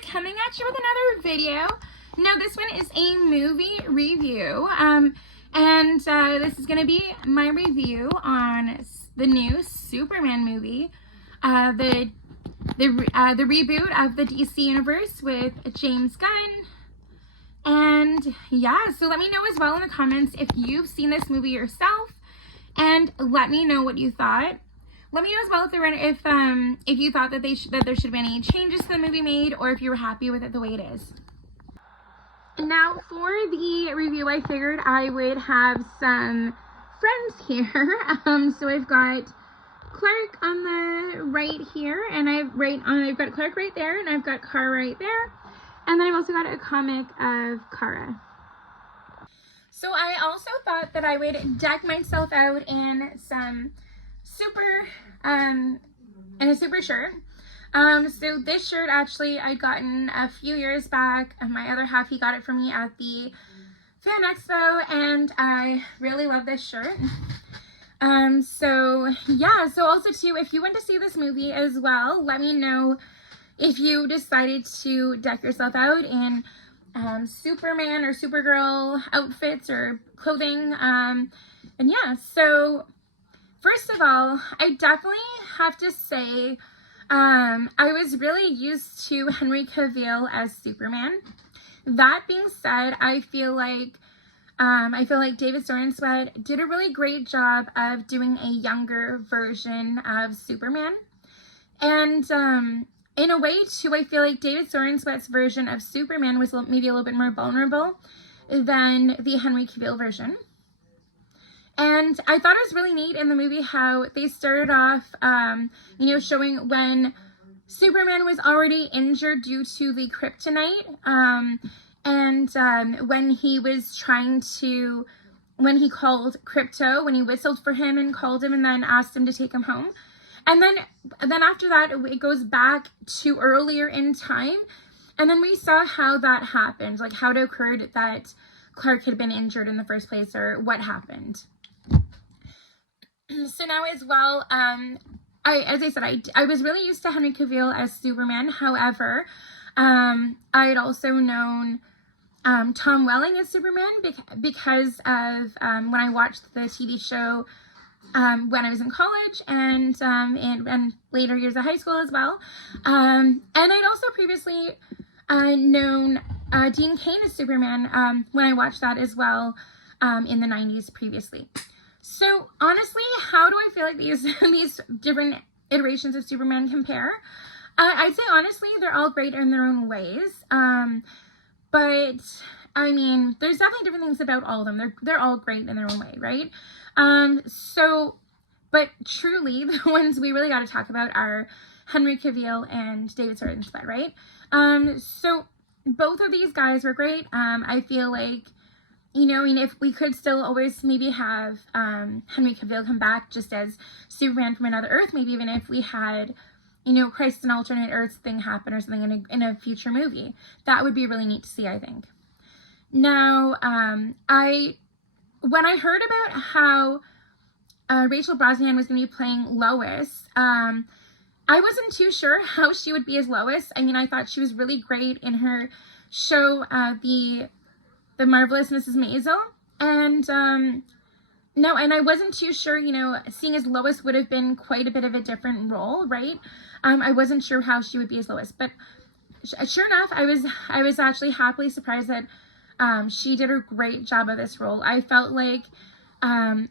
coming at you with another video. Now this one is a movie review, this is going to be my review on the new Superman movie, the reboot of the DC Universe with James Gunn. And yeah, so let me know as well in the comments if you've seen this movie yourself, and let me know what you thought. Let me know as well if you thought that there should be any changes to the movie made, or if you were happy with it the way it is. Now for the review, I figured I would have some friends here. So I've got Clark on the right here, and I've got Clark right there, and I've got Kara right there, and then I've also got a comic of Kara. So I also thought that I would deck myself out in some in a super shirt. So this shirt actually I'd gotten a few years back, and my other half, he got it for me at the Fan Expo, and I really love this shirt. So yeah, so also too, if you went to see this movie as well, let me know if you decided to deck yourself out in Superman or Supergirl outfits or clothing. And yeah, so first of all, I definitely have to say, I was really used to Henry Cavill as Superman. That being said, I feel like David Sorensweet did a really great job of doing a younger version of Superman. And in a way too, I feel like David Sorensweet's version of Superman was maybe a little bit more vulnerable than the Henry Cavill version. And I thought it was really neat in the movie how they started off, showing when Superman was already injured due to the kryptonite, when he was when he called Krypto, when he whistled for him and called him and then asked him to take him home. And then after that, it goes back to earlier in time. And then we saw how that happened, like how it occurred that Clark had been injured in the first place, or what happened. So now as well, as I said, I was really used to Henry Cavill as Superman. However, I had also known Tom Welling as Superman because of when I watched the TV show when I was in college and later years of high school as well. And I'd also previously known Dean Cain as Superman when I watched that as well in the 90s previously. So honestly, how do I feel like these different iterations of Superman compare? I'd say honestly, they're all great in their own ways. But I mean, there's definitely different things about all of them. They're all great in their own way, right? But truly, the ones we really got to talk about are Henry Cavill and David Sorensweet, right? So both of these guys were great. I feel like, if we could still always maybe have Henry Cavill come back just as Superman from another Earth, maybe even if we had, Christ an alternate Earth thing happen or something in a future movie, that would be really neat to see, I think. Now, when I heard about how Rachel Brosnahan was going to be playing Lois, I wasn't too sure how she would be as Lois. I mean, I thought she was really great in her show, The Marvelous Mrs. Maisel, and I wasn't too sure, seeing as Lois would have been quite a bit of a different role, right? I wasn't sure how she would be as Lois, but sure enough, I was actually happily surprised that she did a great job of this role. I felt like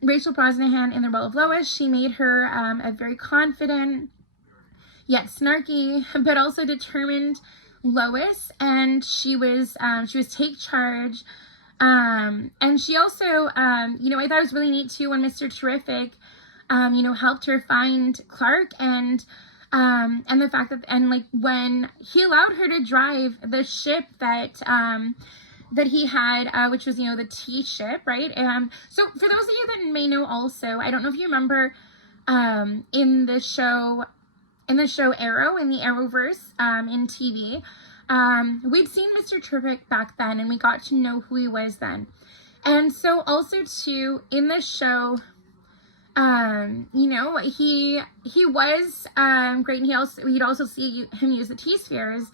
Rachel Brosnahan in the role of Lois, she made her a very confident, yet snarky, but also determined Lois, and she was take charge, and she also, I thought it was really neat too when Mr. Terrific, helped her find Clark, and the fact that, when he allowed her to drive the ship that he had, which was, the T ship, right? So for those of you that may know also, I don't know if you remember, in the show Arrow, in the Arrowverse, in TV, we'd seen Mr. Terrific back then, and we got to know who he was then. And so also too, in the show, he was great, and we'd also see him use the T-spheres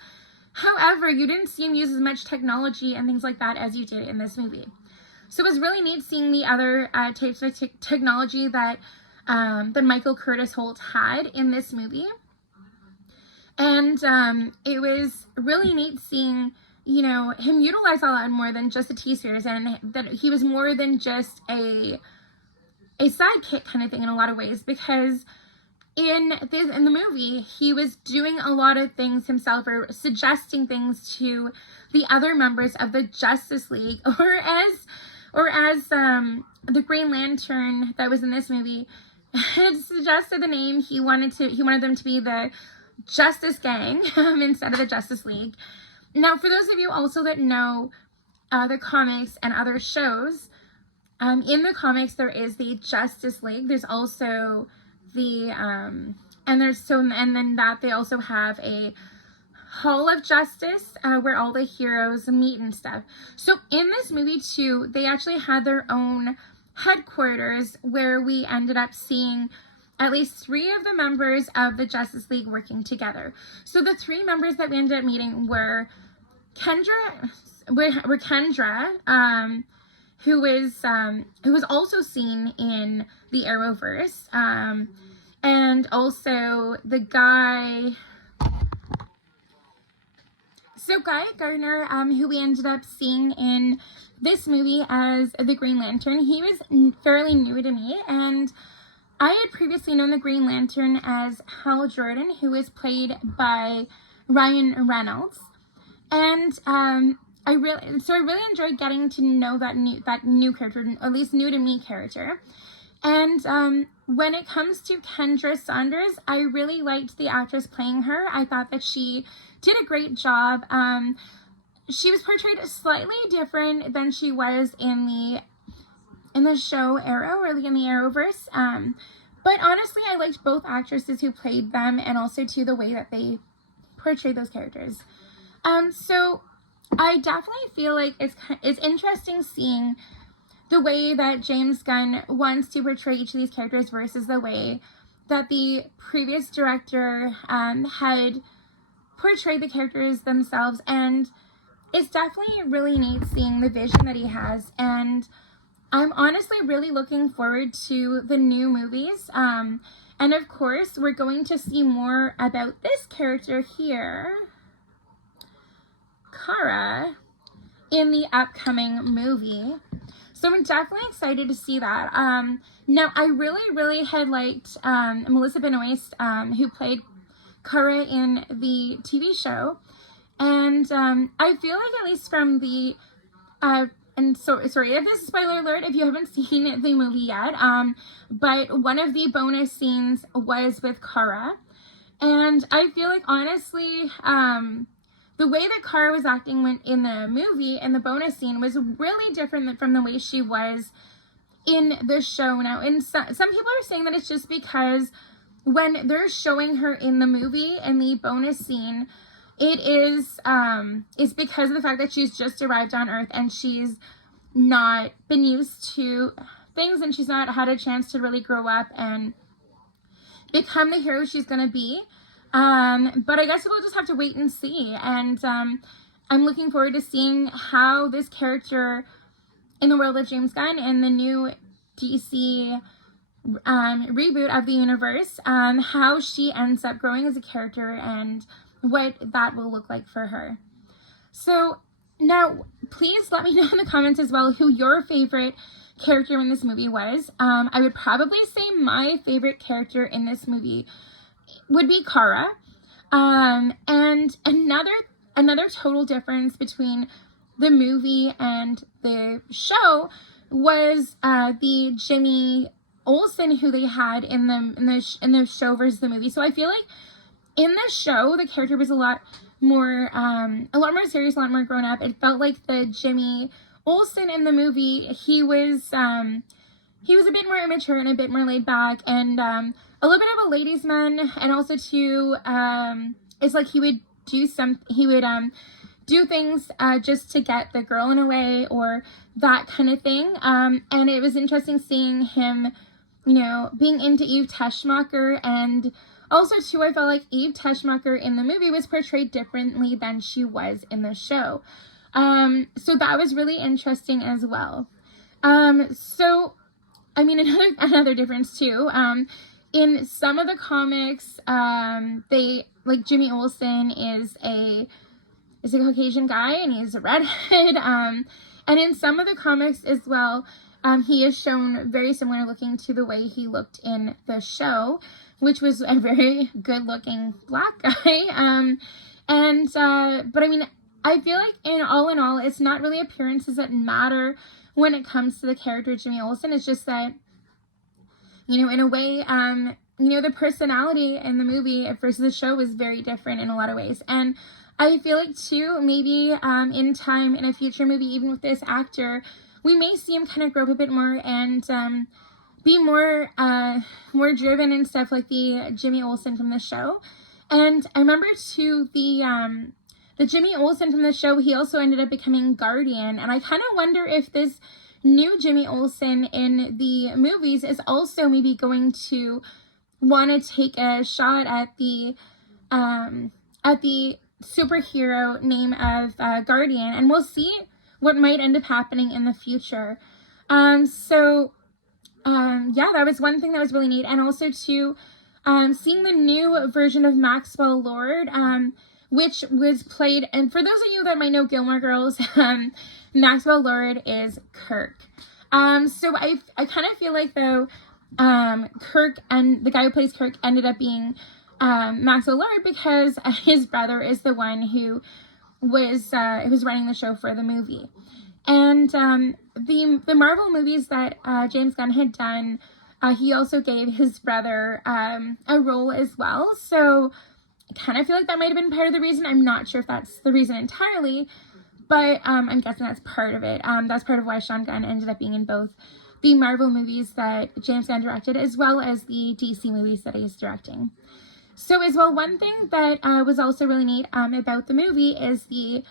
However, you didn't see him use as much technology and things like that as you did in this movie. So it was really neat seeing the other types of technology that Michael Curtis Holt had in this movie. And it was really neat seeing, you know, him utilize a lot more than just a T-Series, and that he was more than just a sidekick kind of thing in a lot of ways, because in the movie, he was doing a lot of things himself, or suggesting things to the other members of the Justice League, or as the Green Lantern that was in this movie had suggested the name. He wanted them to be the Justice Gang instead of the Justice League. Now, for those of you also that know the comics and other shows, in the comics there is the Justice League. There's also the and then they also have a Hall of Justice where all the heroes meet and stuff. So in this movie too, they actually had their own headquarters where we ended up seeing at least 3 of the members of the Justice League working together. So the 3 members that we ended up meeting were Kendra, who was also seen in the Arrowverse, and also the guy. So Guy Gardner, who we ended up seeing in this movie as the Green Lantern, he was fairly new to me, and I had previously known the Green Lantern as Hal Jordan, who was played by Ryan Reynolds, and I really enjoyed getting to know that new character, at least new to me character. And when it comes to Kendra Saunders, I really liked the actress playing her. I thought that she did a great job. She was portrayed slightly different than she was in the show Arrow, or in the Arrowverse. But honestly, I liked both actresses who played them, and also to the way that they portrayed those characters. So I definitely feel like it's interesting seeing the way that James Gunn wants to portray each of these characters versus the way that the previous director had portrayed the characters themselves. And it's definitely really neat seeing the vision that he has, and I'm honestly really looking forward to the new movies. And of course, we're going to see more about this character here, Kara, in the upcoming movie. So I'm definitely excited to see that. Now, I really had liked Melissa Benoist, who played Kara in the TV show. And I feel like, at least from the... and so, sorry if this is spoiler alert if you haven't seen the movie yet, but one of the bonus scenes was with Kara. And I feel like, honestly, the way that Kara was acting in the movie and the bonus scene was really different from the way she was in the show. Now, some people are saying that it's just because when they're showing her in the movie and the bonus scene, it is it's because of the fact that she's just arrived on Earth and she's not been used to things, and she's not had a chance to really grow up and become the hero she's going to be. But I guess we'll just have to wait and see. And I'm looking forward to seeing how this character in the world of James Gunn and the new DC reboot of the universe, how she ends up growing as a character and what that will look like for her. So now, please let me know in the comments as well who your favorite character in this movie was. I would probably say my favorite character in this movie would be Kara. And another total difference between the movie and the show was the Jimmy Olsen who they had in the show versus the movie. So I feel like in the show the character was a lot more serious, a lot more grown up. It felt like the Jimmy Olsen in the movie, he was a bit more immature and a bit more laid back, and a little bit of a ladies' man, and also too, it's like he would do things just to get the girl in a way, or that kind of thing. And it was interesting seeing him, being into Eve Teschmacher, and Also, too, I felt like Eve Teschmacher in the movie was portrayed differently than she was in the show. So that was really interesting as well. So, I mean, another difference too. In some of the comics, Jimmy Olsen is a Caucasian guy and he's a redhead. And in some of the comics as well, he is shown very similar looking to the way he looked in the show, which was a very good looking black guy. But I mean, I feel like in all, it's not really appearances that matter when it comes to the character Jimmy Olsen. It's just that, you know, in a way, the personality in the movie versus the show was very different in a lot of ways. And I feel like too, maybe in time, in a future movie, even with this actor, we may see him kind of grow up a bit more and be more driven and stuff like the Jimmy Olsen from the show. And I remember too, the Jimmy Olsen from the show, he also ended up becoming Guardian. And I kind of wonder if this new Jimmy Olsen in the movies is also maybe going to want to take a shot at the superhero name of Guardian. And we'll see what might end up happening in the future. Yeah, that was one thing that was really neat. And also too, seeing the new version of Maxwell Lord, which was played, and for those of you that might know Gilmore Girls, Maxwell Lord is Kirk. So I kind of feel like though, Kirk and the guy who plays Kirk ended up being Maxwell Lord because his brother is the one who was running the show for the movie. And the Marvel movies that James Gunn had done, he also gave his brother a role as well. So I kind of feel like that might have been part of the reason. I'm not sure if that's the reason entirely, but I'm guessing that's part of it. That's part of why Sean Gunn ended up being in both the Marvel movies that James Gunn directed as well as the DC movies that he's directing. So as well, one thing that was also really neat about the movie is the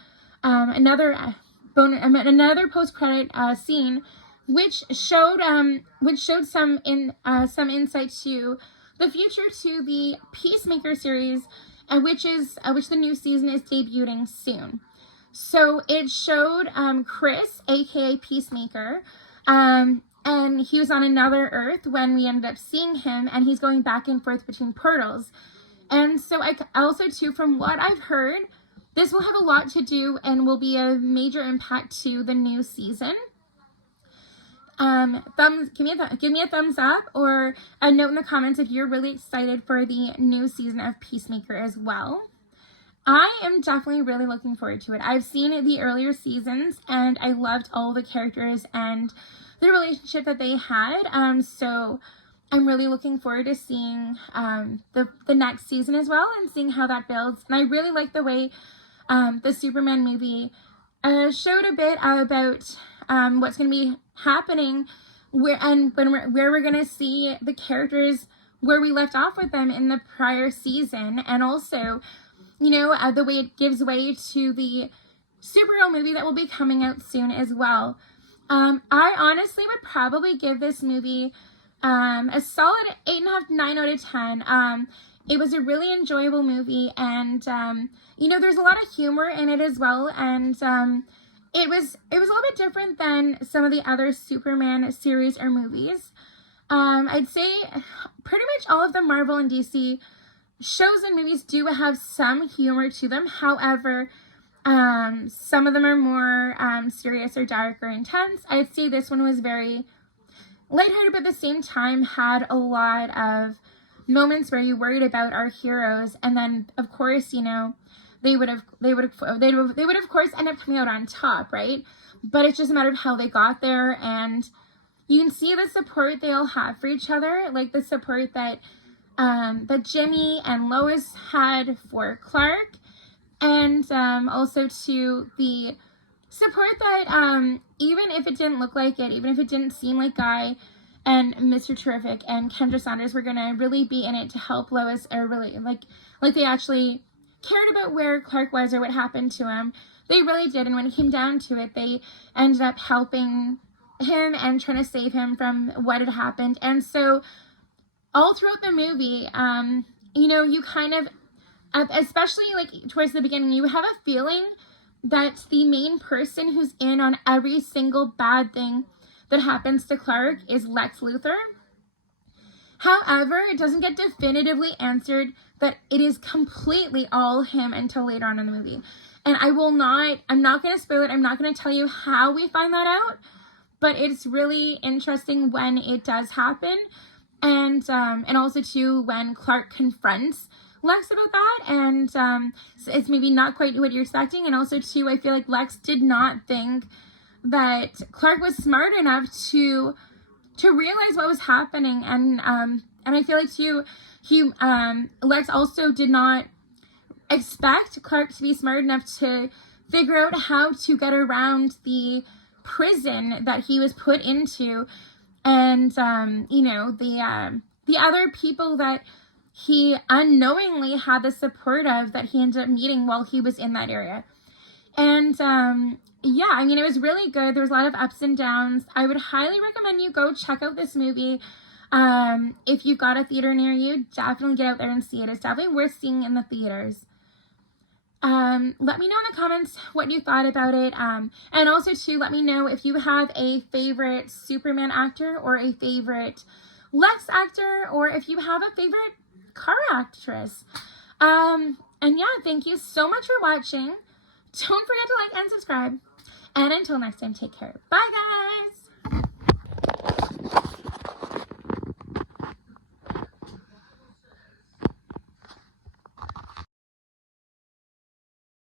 another post-credit scene, which showed some insight to the future to the Peacemaker series, which the new season is debuting soon. So it showed Chris, aka Peacemaker, and he was on another Earth when we ended up seeing him, and he's going back and forth between portals. And so I also too, from what I've heard, this will have a lot to do and will be a major impact to the new season. Give me a thumbs up or a note in the comments if you're really excited for the new season of Peacemaker as well. I am definitely really looking forward to it. I've seen the earlier seasons and I loved all the characters and the relationship that they had. So I'm really looking forward to seeing the next season as well and seeing how that builds. And I really like the way the Superman movie showed a bit about what's going to be happening where we're going to see the characters where we left off with them in the prior season. And also, the way it gives way to the Supergirl movie that will be coming out soon as well. I honestly would probably give this movie a solid 8.5, 9 out of 10. It was a really enjoyable movie, and there's a lot of humor in it as well, and it was a little bit different than some of the other Superman series or movies. I'd say pretty much all of the Marvel and DC shows and movies do have some humor to them. However, some of them are more serious or dark or intense. I'd say this one was very lighthearted, but at the same time had a lot of moments where you worried about our heroes, and then of course they would of course end up coming out on top, right? But it's just a matter of how they got there, and you can see the support they all have for each other, like the support that Jimmy and Lois had for Clark, and also to the support that even if it didn't look like it, even if it didn't seem like Guy and Mr. Terrific and Kendra Saunders were gonna really be in it to help Lois, or really like they actually cared about where Clark was or what happened to him. They really did, and when it came down to it, they ended up helping him and trying to save him from what had happened. And so all throughout the movie, you know, you kind of, especially like towards the beginning, you have a feeling that the main person who's in on every single bad thing that happens to Clark is Lex Luthor. However, it doesn't get definitively answered that it is completely all him until later on in the movie. And I'm not going to spoil it. I'm not going to tell you how we find that out, but it's really interesting when it does happen. And also too, when Clark confronts Lex about that, and so it's maybe not quite what you're expecting. And also too, I feel like Lex did not think that Clark was smart enough to realize what was happening, and I feel like too, Lex also did not expect Clark to be smart enough to figure out how to get around the prison that he was put into, and you know, the other people that he unknowingly had the support of that he ended up meeting while he was in that area. And yeah, I mean, it was really good. There was a lot of ups and downs. I would highly recommend you go check out this movie. If you've got a theater near you, definitely get out there and see it. It's definitely worth seeing in the theaters. Let me know in the comments what you thought about it. And also too, let me know if you have a favorite Superman actor or a favorite Lex actor, or if you have a favorite Kara actress. And yeah, thank you so much for watching. Don't forget to like and subscribe. And until next time, take care. Bye, guys.